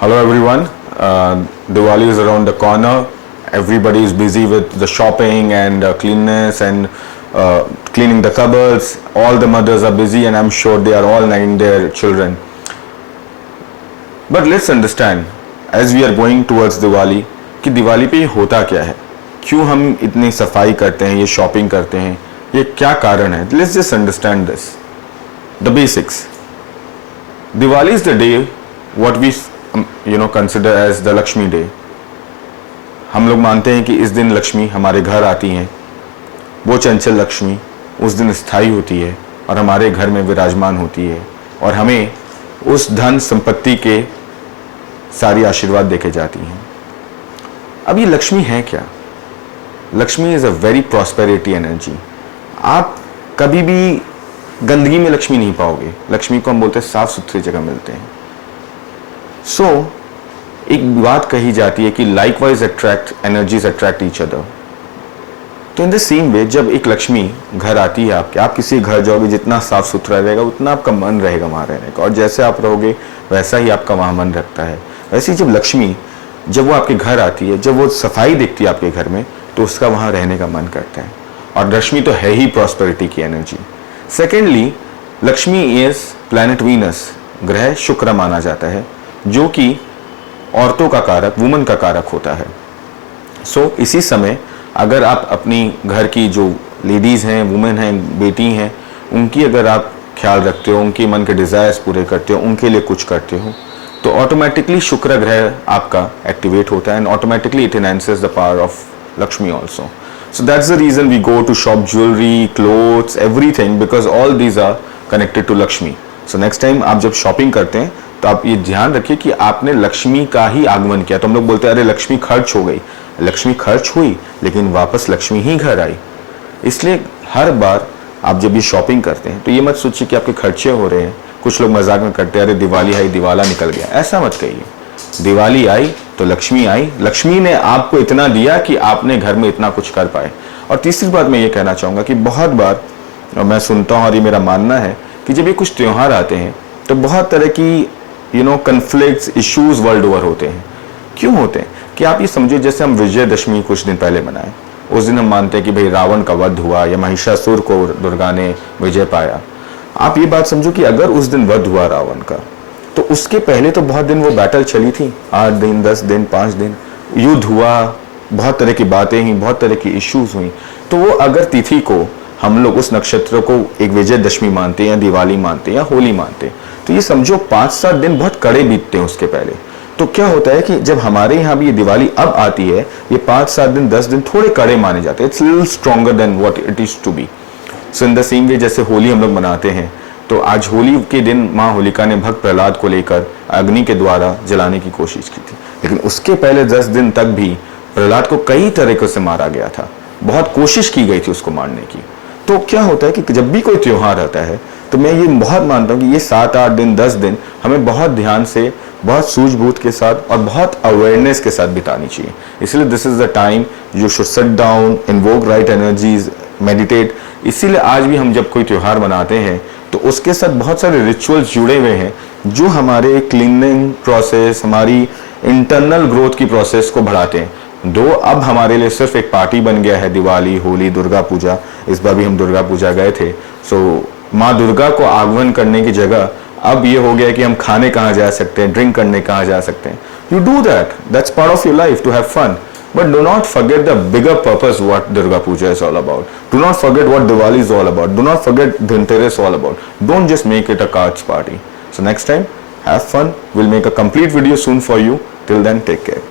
Hello everyone. Diwali is around the corner. Everybody is busy with the shopping and cleanness and cleaning the cupboards. All the mothers are busy and I'm sure they are all nagging their children. But let's understand as we are going towards Diwali कि दिवाली पे ये होता क्या है, क्यों हम इतनी सफाई करते हैं, ये शॉपिंग करते हैं, ये क्या कारण है. Let's just understand this. The basics. Diwali is the day what we consider as the Lakshmi day. हम लोग मानते हैं कि इस दिन लक्ष्मी हमारे घर आती हैं. वो चंचल लक्ष्मी उस दिन स्थायी होती है और हमारे घर में विराजमान होती है और हमें उस धन संपत्ति के सारी आशीर्वाद देके जाती हैं. अब ये लक्ष्मी है क्या? Lakshmi is a very prosperity energy. आप कभी भी गंदगी में लक्ष्मी नहीं पाओगे. लक्ष्मी को हम बोलते हैं साफ सुथरी जगह मिलते हैं. एक बात कही जाती है कि likewise energies attract each other. तो इन द सेम वे जब एक लक्ष्मी घर आती है आपके, आप किसी घर जाओगे, जितना साफ सुथरा रहेगा उतना आपका मन रहेगा वहाँ रहने का, और जैसे आप रहोगे वैसा ही आपका वहाँ मन रखता है. वैसे ही जब लक्ष्मी जब वो आपके घर आती है, जब वो सफाई देखती है आपके घर में, तो उसका वहाँ रहने का मन करता है. और लक्ष्मी तो है ही प्रॉस्पेरिटी की energy. Secondly, Lakshmi is planet Venus, ग्रह शुक्र माना जाता है, जो कि औरतों का कारक, वुमन का कारक होता है. इसी समय अगर आप अपनी घर की जो लेडीज़ हैं, वुमेन हैं, बेटी हैं, उनकी अगर आप ख्याल रखते हो, उनके मन के डिज़ायर्स पूरे करते हो, उनके लिए कुछ करते हो, तो ऑटोमेटिकली शुक्र ग्रह आपका एक्टिवेट होता है and automatically it enhances the power of Lakshmi also. So that's the reason we go to shop jewelry, clothes, everything, because all these are connected to Lakshmi. So next time आप जब shopping करते हैं तो आप ये ध्यान रखिए कि आपने लक्ष्मी का ही आगमन किया. तो हम लोग बोलते हैं अरे लक्ष्मी खर्च हो गई. लक्ष्मी खर्च हुई लेकिन वापस लक्ष्मी ही घर आई. इसलिए हर बार आप जब ये शॉपिंग करते हैं तो ये मत सोचिए कि आपके खर्चे हो रहे हैं. कुछ लोग मजाक में करते हैं अरे दिवाली आई, दिवाला निकल गया. ऐसा मत कहिए. दिवाली आई तो लक्ष्मी आई. लक्ष्मी ने आपको इतना दिया कि आपने घर में इतना कुछ कर पाए. और तीसरी बात मैं ये कहना चाहूँगा कि बहुत बार मैं सुनता हूँ और ये मेरा मानना है कि जब ये कुछ त्यौहार आते हैं तो बहुत तरह की कन्फ्लिक्ट्स, इश्यूज वर्ल्ड ओवर होते हैं. क्यों होते हैं? कि आप ये समझिए जैसे हम विजयदशमी कुछ दिन पहले मनाए, उस दिन हम मानते हैं कि भाई रावण का वध हुआ या महिषासुर को दुर्गा ने विजय पाया. आप ये बात समझो कि अगर उस दिन वध हुआ रावण का, तो उसके पहले तो बहुत दिन वो बैटल चली थी. 8 दिन, 10 दिन, 5 दिन युद्ध हुआ, बहुत तरह की बातें हुई, बहुत तरह की इश्यूज हुई. तो वो अगर तिथि को हम लोग उस नक्षत्र को एक विजयदशमी मानते हैं या दिवाली मानते हैं या होली मानते हैं, तो ये समझो 5-7 दिन बहुत कड़े बीतते हैं उसके पहले. तो क्या होता है कि जब हमारे यहाँ भी ये दिवाली अब आती है, ये 5-7 दिन, 10 दिन थोड़े कड़े माने जाते हैं. It's little stronger than what it is to be. So in the same way जैसे होली हम लोग मनाते हैं, तो आज होली के दिन माँ होलिका ने भक्त प्रहलाद को लेकर अग्नि के द्वारा जलाने की कोशिश की थी. लेकिन उसके पहले 10 दिन तक भी प्रहलाद को कई तरीकों से मारा गया था. बहुत कोशिश की गई थी उसको मारने की. तो क्या होता है कि जब भी कोई त्योहार आता है तो मैं ये बहुत मानता हूँ कि ये 7-8 दिन, 10 दिन हमें बहुत ध्यान से, बहुत सूझबूझ के साथ और बहुत अवेयरनेस के साथ बितानी चाहिए. इसलिए this is the time you should sit down, invoke right energies, meditate. इसीलिए आज भी हम जब कोई त्योहार मनाते हैं तो उसके साथ बहुत सारे रिचुअल्स जुड़े हुए हैं जो हमारे क्लीनिंग प्रोसेस, हमारी इंटरनल ग्रोथ की प्रोसेस को बढ़ाते हैं. दो अब हमारे लिए सिर्फ एक पार्टी बन गया है दिवाली, होली, दुर्गा पूजा. इस बार भी हम दुर्गा पूजा गए थे. माँ दुर्गा को आगमन करने की जगह अब ये हो गया कि हम खाने कहाँ जा सकते हैं, ड्रिंक करने कहाँ जा सकते हैं. You do that, that's part of your life to have fun. But do not forget the bigger purpose what Durga Puja is all about. Do not forget what Diwali is all about. Do not forget Dhanteras all about. Don't just make it a cards party. So next time, have fun. We'll make a complete video soon for you. Till then, take care.